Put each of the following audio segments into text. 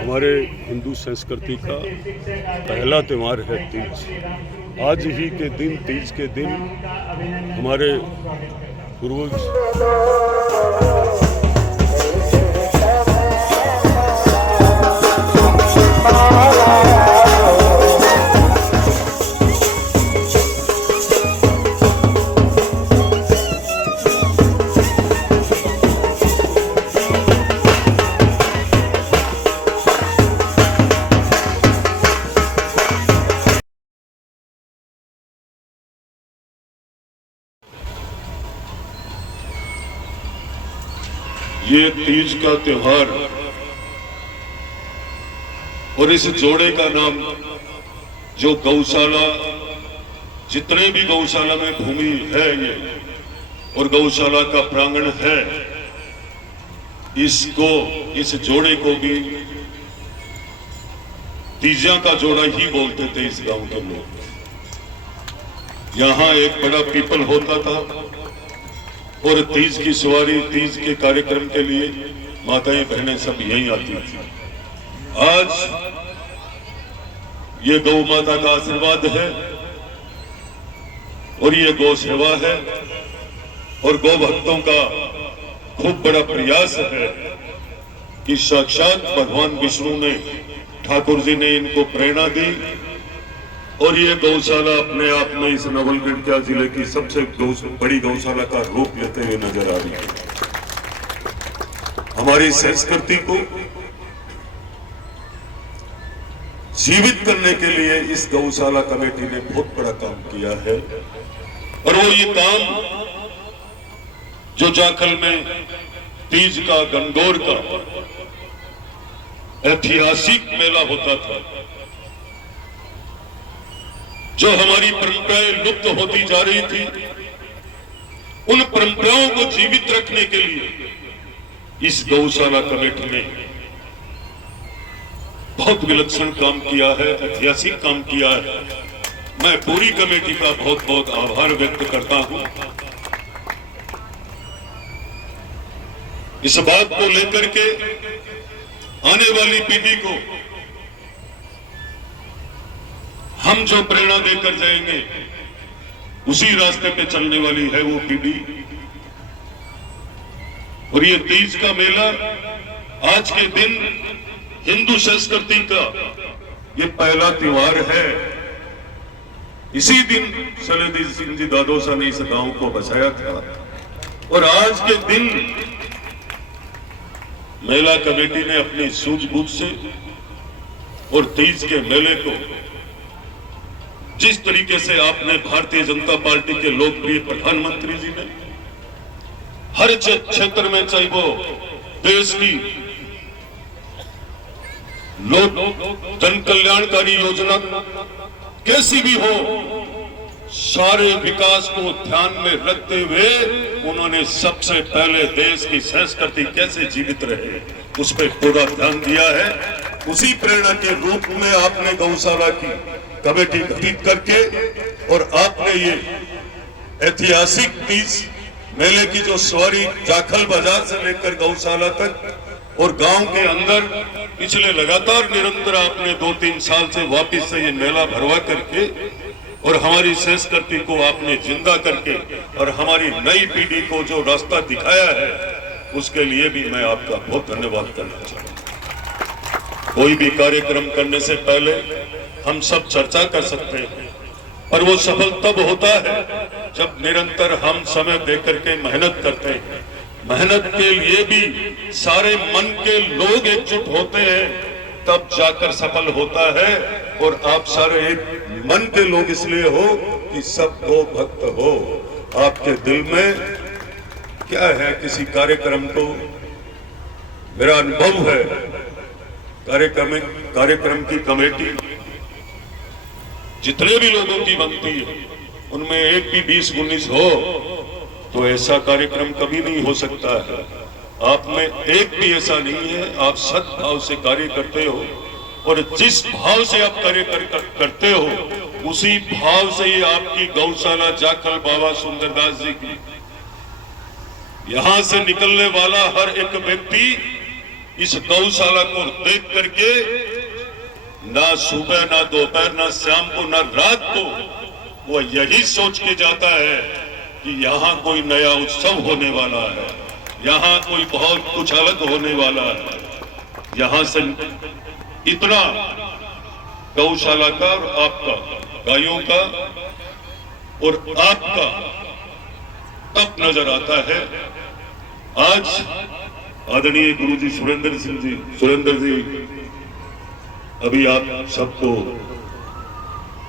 हमारे हिंदू संस्कृति का पहला त्यौहार है तीज। आज ही के दिन, तीज के दिन, हमारे पूर्वज ये तीज का त्योहार और इस जोड़े का नाम, जो गौशाला, जितने भी गौशाला में भूमि है ये और गौशाला का प्रांगण है, इसको, इस जोड़े को भी तीजा का जोड़ा ही बोलते थे इस गांव के लोग। यहां एक बड़ा पीपल होता था और तीज की सवारी, तीज के कार्यक्रम के लिए माताएं बहनें सब यहीं आती थी। आज ये गौ माता का आशीर्वाद है और ये गौ सेवा है और गौ भक्तों का खूब बड़ा प्रयास है कि साक्षात भगवान विष्णु ने, ठाकुर जी ने इनको प्रेरणा दी और ये गौशाला अपने आप में इस नवलगढ़ जिले की सबसे बड़ी गौशाला का रूप लेते हुए नजर आ रही है। हमारी संस्कृति को जीवित करने के लिए इस गौशाला कमेटी ने बहुत बड़ा काम किया है और वो ये काम जो जाखल में तीज का, गंगौर का ऐतिहासिक मेला होता था, जो हमारी परंपराएं लुप्त होती जा रही थी, उन परंपराओं को जीवित रखने के लिए इस गौशाला कमेटी ने बहुत विलक्षण काम किया है, ऐतिहासिक काम किया है। मैं पूरी कमेटी का बहुत बहुत आभार व्यक्त करता हूं। इस बात को लेकर के आने वाली पीढ़ी को हम जो प्रेरणा देकर जाएंगे, उसी रास्ते पे चलने वाली है वो पीढ़ी। और ये तीज का मेला आज के दिन हिंदू संस्कृति का ये पहला त्योहार है। इसी दिन सलेदी सिंह जी दादोसा ने इस गांव को बसाया था और आज के दिन मेला कमेटी ने अपनी सूझबूझ से और तीज के मेले को, जिस तरीके से आपने भारतीय जनता पार्टी के लोकप्रिय प्रधानमंत्री जी ने हर क्षेत्र में, चाहे वो देश की लोक जन कल्याणकारी योजना कैसी भी हो, सारे विकास को ध्यान में रखते हुए उन्होंने सबसे पहले देश की संस्कृति कैसे जीवित रहे उस पर पूरा ध्यान दिया है। उसी प्रेरणा के रूप में आपने गौशाला की कमेटी गठित करके और आपने ये ऐतिहासिक तीज मेले की जो सवारी जाखल बाजार से लेकर गौशाला तक और गांव के अंदर पिछले लगातार निरंतर आपने 2-3 साल से वापस से ये मेला भरवा करके और हमारी संस्कृति को आपने जिंदा करके और हमारी नई पीढ़ी को जो रास्ता दिखाया है, उसके लिए भी मैं आपका बहुत धन्यवाद करना चाहूंगा। कोई भी कार्यक्रम करने से पहले हम सब चर्चा कर सकते हैं, पर वो सफल तब होता है जब निरंतर हम समय देकर के मेहनत करते हैं। मेहनत के लिए भी सारे मन के लोग एकजुट होते हैं, तब जाकर सफल होता है। और आप सारे एक मन के लोग इसलिए हो कि सब गौ भक्त हो। आपके दिल में क्या है, किसी कार्यक्रम को, मेरा अनुभव है, कार्यक्रम की कमेटी जितने भी लोगों की बनती है उनमें एक भी 20-19 हो तो ऐसा कार्यक्रम कभी नहीं हो सकता है। आप में एक भी ऐसा नहीं है। आप सद्भाव से कार्य करते हो और जिस भाव से आप कार्य करते हो, उसी भाव से ही आपकी गौशाला जाखल बाबा सुंदरदास जी की, यहां से निकलने वाला हर एक व्यक्ति इस गौशाला को देख करके ना सुबह ना दोपहर ना शाम को ना रात को वो यही सोच के जाता है कि यहाँ कोई नया उत्सव होने वाला है, यहाँ कोई बहुत कुछ अलग होने वाला है। यहाँ से इतना गौशाला का और आपका, गायों का और आपका तप नजर आता है। आज आदरणीय गुरुजी सुरेंद्र जी अभी आप सबको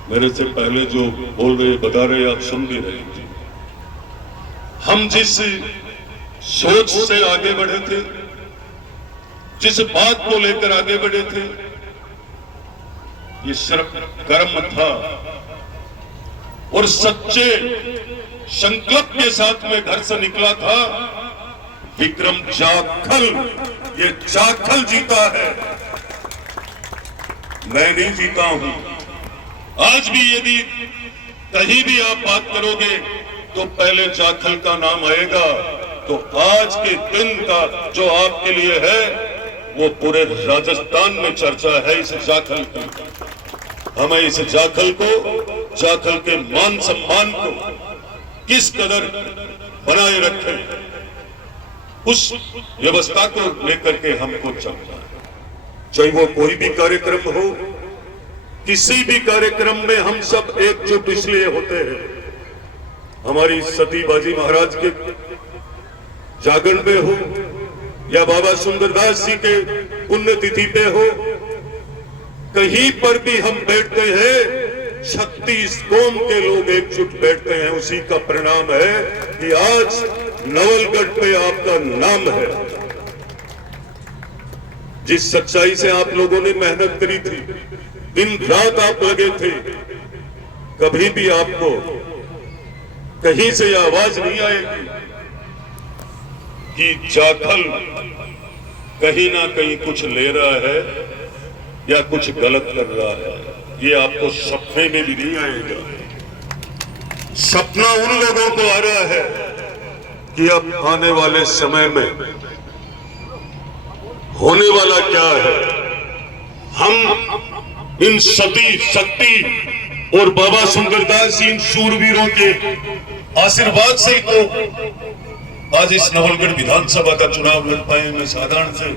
मेरे से पहले जो बोल रहे बता रहे आप सुन भी रहे थे। हम जिस सोच से आगे बढ़े थे, जिस बात को लेकर आगे बढ़े थे, ये सिर्फ कर्म था और सच्चे संकल्प के साथ में घर से निकला था। विक्रम जाखल, ये जाखल जीता है, मैं नहीं जीता हूं। आज भी यदि कहीं भी आप बात करोगे तो पहले जाखल का नाम आएगा। तो आज के दिन का जो आपके लिए है वो पूरे राजस्थान में चर्चा है इस जाखल की। हमें इस जाखल को, जाखल के मान सम्मान को किस कदर बनाए रखें, उस व्यवस्था को लेकर के हमको चलना है। चाहे वो कोई भी कार्यक्रम हो, किसी भी कार्यक्रम में हम सब एकजुट इसलिए होते हैं। हमारी सती बाजी महाराज के जागरण पे हो या बाबा सुंदरदास जी के पुण्यतिथि पे हो, कहीं पर भी हम बैठते हैं 36 कौम के लोग एकजुट बैठते हैं। उसी का परिणाम है कि आज नवलगढ़ पे आपका नाम है। जिस सच्चाई से आप लोगों ने मेहनत करी थी, दिन रात आप लगे थे, कभी भी आपको कहीं से आवाज नहीं आएगी कि जाखल कहीं ना कहीं कुछ ले रहा है या कुछ गलत कर रहा है। ये आपको सपने में भी नहीं आएगा। सपना उन लोगों को आ रहा है कि अब आने वाले समय में होने वाला क्या है। हम इन सती शक्ति और बाबा सुंदरदास जी इन शूरवीरों के आशीर्वाद से तो आज इस नवलगढ़ विधानसभा का चुनाव लड़ पाए। मैं साधारण से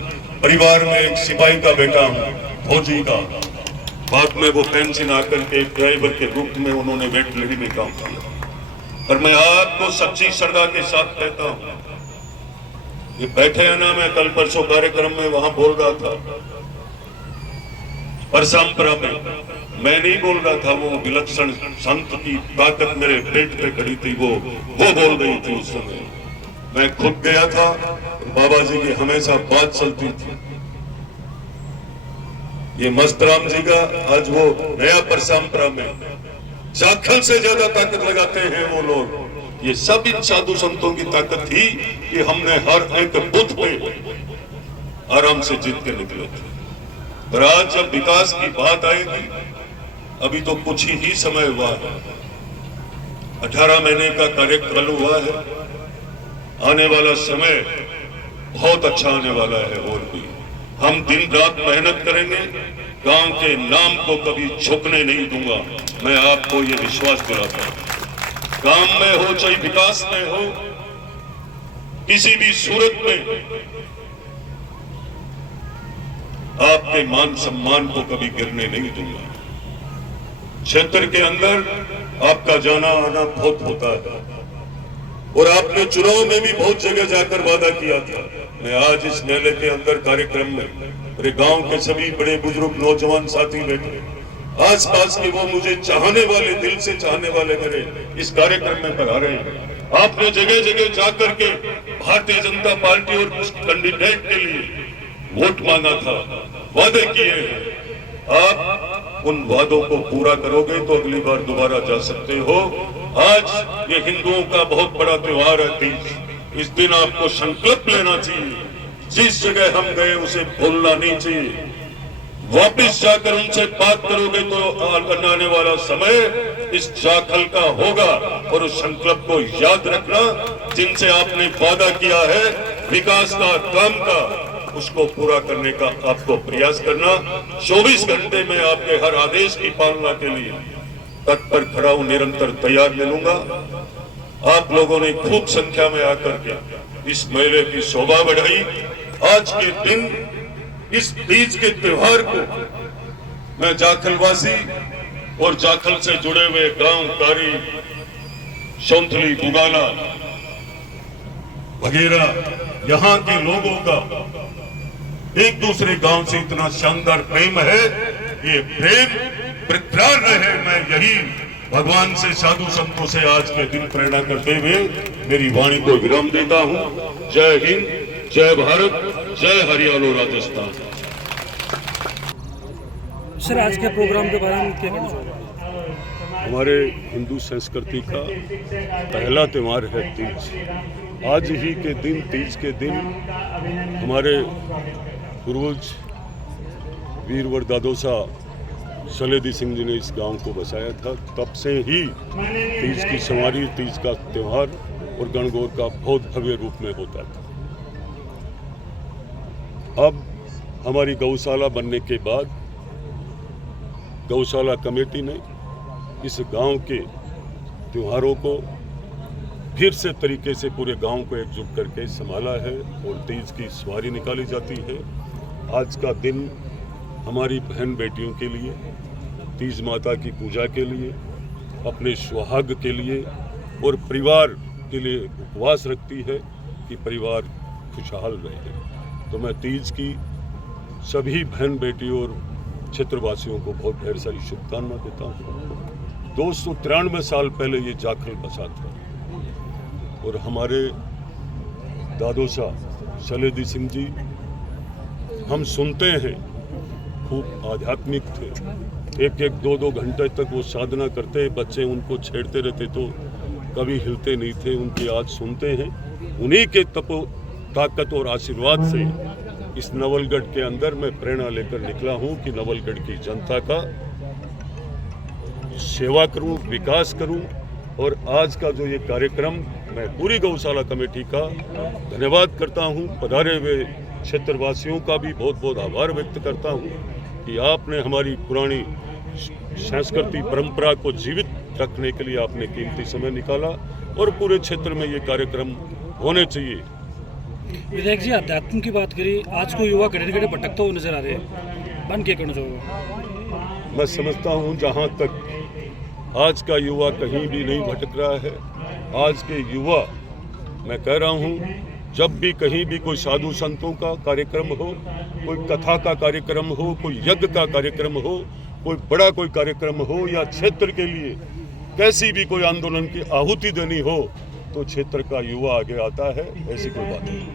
परिवार में एक सिपाही का बेटा हूं, फौजी का। बाद में वो पेंशन आकर के ड्राइवर के रूप में उन्होंने वेटनरी में काम किया। पर मैं आपको सच्ची श्रद्धा के साथ कहता हूं, ये बैठे हैं ना, मैं कल परसों कार्यक्रम में वहां बोल रहा था परसंपरा में, मैं नहीं बोल रहा था, वो विलक्षण संत की ताकत मेरे पेट पे खड़ी थी, वो बोल रही थी उस समय। मैं खुद गया था, बाबा जी की हमेशा बात चलती थी। ये मस्तराम जी का आज वो नया परसंपरा में जाखल से ज्यादा ताकत लगाते हैं वो लोग। ये सब इन साधु संतों की ताकत थी कि हमने हर एक बुद्ध पे आराम से जीत के निकले थे। पर आज जब विकास की बात आएगी, अभी तो कुछ ही समय हुआ है, 18 महीने का कार्यकाल हुआ है। आने वाला समय बहुत अच्छा आने वाला है। और भी हम दिन रात मेहनत करेंगे। गांव के नाम को कभी झुकने नहीं दूंगा, मैं आपको ये विश्वास दिलाता हूं। काम में हो चाहे विकास में हो, किसी भी सूरत में आपके मान सम्मान को कभी गिरने नहीं दूंगा। क्षेत्र के अंदर आपका जाना आना बहुत होता है और आपने चुनाव में भी बहुत जगह जाकर वादा किया था। मैं आज इस मेले के अंदर कार्यक्रम में मेरे गांव के सभी बड़े बुजुर्ग नौजवान साथी बैठे, आस पास के वो मुझे चाहने वाले, दिल से चाहने वाले मेरे इस कार्यक्रम में पढ़ा रहे हैं। आपने जगह जगह जाकर के भारतीय जनता पार्टी और उस कैंडिडेट के लिए वोट मांगा था, वादे किए हैं। आप उन वादों को पूरा करोगे तो अगली बार दोबारा जा सकते हो। आज ये हिंदुओं का बहुत बड़ा त्योहार है तीज। इस दिन आपको संकल्प लेना चाहिए, जिस जगह हम गए उसे भूलना नहीं चाहिए। वापिस जाकर उनसे बात करोगे तो आने वाला समय इस जाखल का होगा। और उस संकल्प को याद रखना, जिनसे आपने वादा किया है विकास का, काम का, उसको पूरा करने का आपको प्रयास करना। 24 घंटे में आपके हर आदेश की पालना के लिए तत्पर खड़ा हूं, निरंतर तैयार मिलूंगा। आप लोगों ने खूब संख्या में आकर के इस मेले की शोभा बढ़ाई। आज के दिन, इस तीज के त्योहार को मैं जाखलवासी और जाखल से जुड़े हुए गांव कारी, सौंथली, बुगाला वगैरह यहाँ के लोगों का एक दूसरे गांव से इतना शानदार प्रेम है। ये प्रेम बरकरार रहे, मैं यही भगवान से, साधु संतों से आज के दिन प्रेरणा करते हुए मेरी वाणी को विराम देता हूं। जय हिंद, जय भारत, जय हरियाणा, राजस्थान। सर, आज के प्रोग्राम के बारे में क्या कहना चाहोगे? हमारे हिंदू संस्कृति का पहला त्यौहार है तीज। आज ही के दिन, तीज के दिन, हमारे पूर्वज वीरवर दादोसा सलेदी सिंह जी ने इस गांव को बसाया था। तब से ही तीज की सवारी, तीज का त्यौहार और गणगौर का बहुत भव्य रूप में होता था। अब हमारी गौशाला बनने के बाद गौशाला कमेटी ने इस गांव के त्योहारों को फिर से तरीके से पूरे गांव को एकजुट करके संभाला है और तीज की सवारी निकाली जाती है। आज का दिन हमारी बहन बेटियों के लिए, तीज माता की पूजा के लिए, अपने सुहाग के लिए और परिवार के लिए उपवास रखती है कि परिवार खुशहाल रहे। तो मैं तीज की सभी बहन बेटियों और क्षेत्रवासियों को बहुत ढेर सारी शुभकामना देता हूँ। 293 साल पहले ये जाखल बसा था और हमारे दादोसा सलेदी सिंह जी, हम सुनते हैं, खूब आध्यात्मिक थे। एक 2 घंटे तक वो साधना करते, बच्चे उनको छेड़ते रहते तो कभी हिलते नहीं थे। उनकी आज सुनते हैं। उन्हीं के तपो ताकत और आशीर्वाद से इस नवलगढ़ के अंदर मैं प्रेरणा लेकर निकला हूं कि नवलगढ़ की जनता का सेवा करूं, विकास करूं। और आज का जो ये कार्यक्रम, मैं पूरी गौशाला कमेटी का धन्यवाद करता हूं। पधारे हुए क्षेत्रवासियों का भी बहुत बहुत आभार व्यक्त करता हूं कि आपने हमारी पुरानी संस्कृति परंपरा को जीवित रखने के लिए आपने कीमती समय निकाला और पूरे क्षेत्र में ये कार्यक्रम होने चाहिए। विधायक जी, अध्यात्म की बात करी, आज को युवा गड्ढे गड्ढे भटकते हुए नजर आ रहे हैं, बन क्या करना चाहोगे? मैं समझता हूँ जहाँ तक आज का युवा कहीं भी नहीं भटक रहा है। आज के युवा, मैं कह रहा हूँ, जब भी कहीं भी कोई साधु संतों का कार्यक्रम हो, कोई कथा का कार्यक्रम हो, कोई यज्ञ का कार्यक्रम हो, कोई बड़ा कोई कार्यक्रम हो या क्षेत्र के लिए कैसी भी कोई आंदोलन की आहुति देनी हो तो क्षेत्र का युवा आगे आता है। ऐसी कोई बात नहीं।